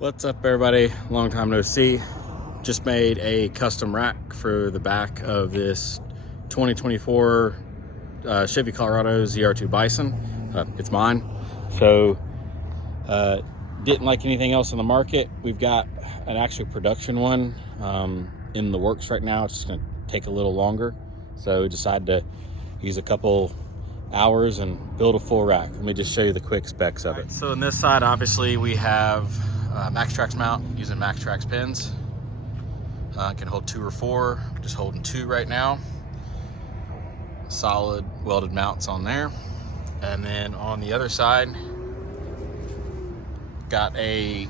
What's up, everybody? Long time no see. Just made a custom rack for the back of this 2024 Chevy Colorado ZR2 Bison. It's mine. So didn't like anything else on the market. We've got an actual production one in the works right now. It's just gonna take a little longer. So we decided to use a couple hours and build a full rack. Let me just show you the quick specs of it. So on this side, obviously we have MaxTrax mount using MaxTrax pins. Can hold 2 or 4, just holding 2 right now. Solid welded mounts on there. And then on the other side, got a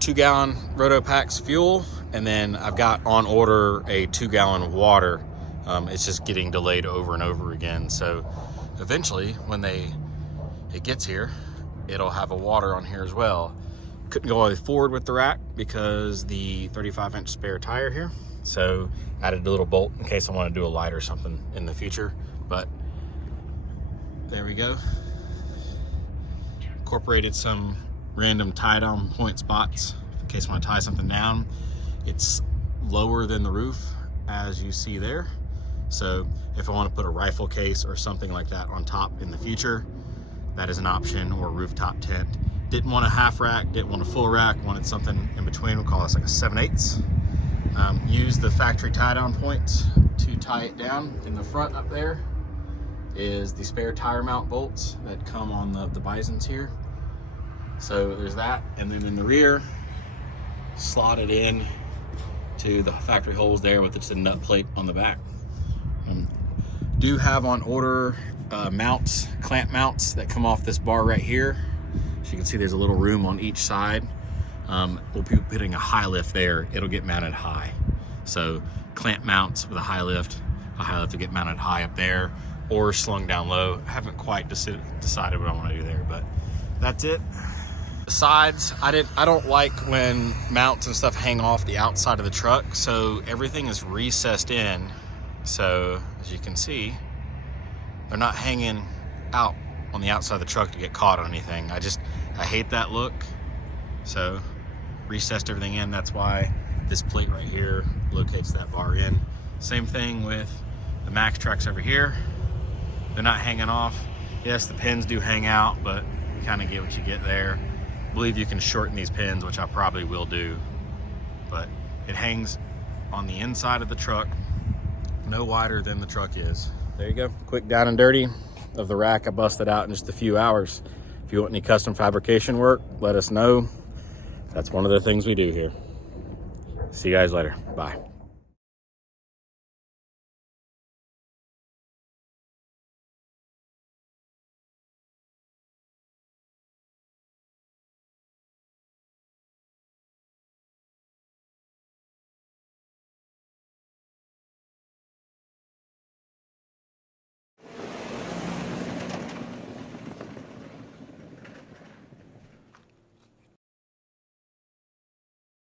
2-gallon Rotopax fuel, and then I've got on order a 2-gallon of water. It's just getting delayed over and over again. So eventually when it gets here, it'll have a water on here as well. Couldn't go all the way forward with the rack because the 35-inch spare tire here. So added a little bolt in case I want to do a light or something in the future. But there we go. Incorporated some random tie down point spots in case I want to tie something down. It's lower than the roof, as you see there. So if I want to put a rifle case or something like that on top in the future, that is an option, or rooftop tent. Didn't want a half rack, didn't want a full rack, wanted something in between. We'll call this like a 7/8. Use the factory tie down points to tie it down. In the front up there is the spare tire mount bolts that come on the Bisons here. So there's that. And then in the rear, slotted in to the factory holes there with just a nut plate on the back. Do have on order mounts, clamp mounts that come off this bar right here. So you can see there's a little room on each side. We'll be putting a high lift there. It'll get mounted high. So clamp mounts with a high lift will get mounted high up there or slung down low. I haven't quite decided what I want to do there, but that's it. The sides, I don't like when mounts and stuff hang off the outside of the truck, so everything is recessed in. So as you can see, they're not hanging out on the outside of the truck to get caught on anything. I hate that look. So recessed everything in. That's why this plate right here locates that bar in. Same thing with the MaxTrax over here. They're not hanging off. Yes, the pins do hang out, but you kind of get what you get there. I believe you can shorten these pins, which I probably will do, but it hangs on the inside of the truck, no wider than the truck is. There you go. Quick down and dirty of the rack I busted out in just a few hours. If you want any custom fabrication work, let us know. That's one of the things we do here. See you guys later. Bye.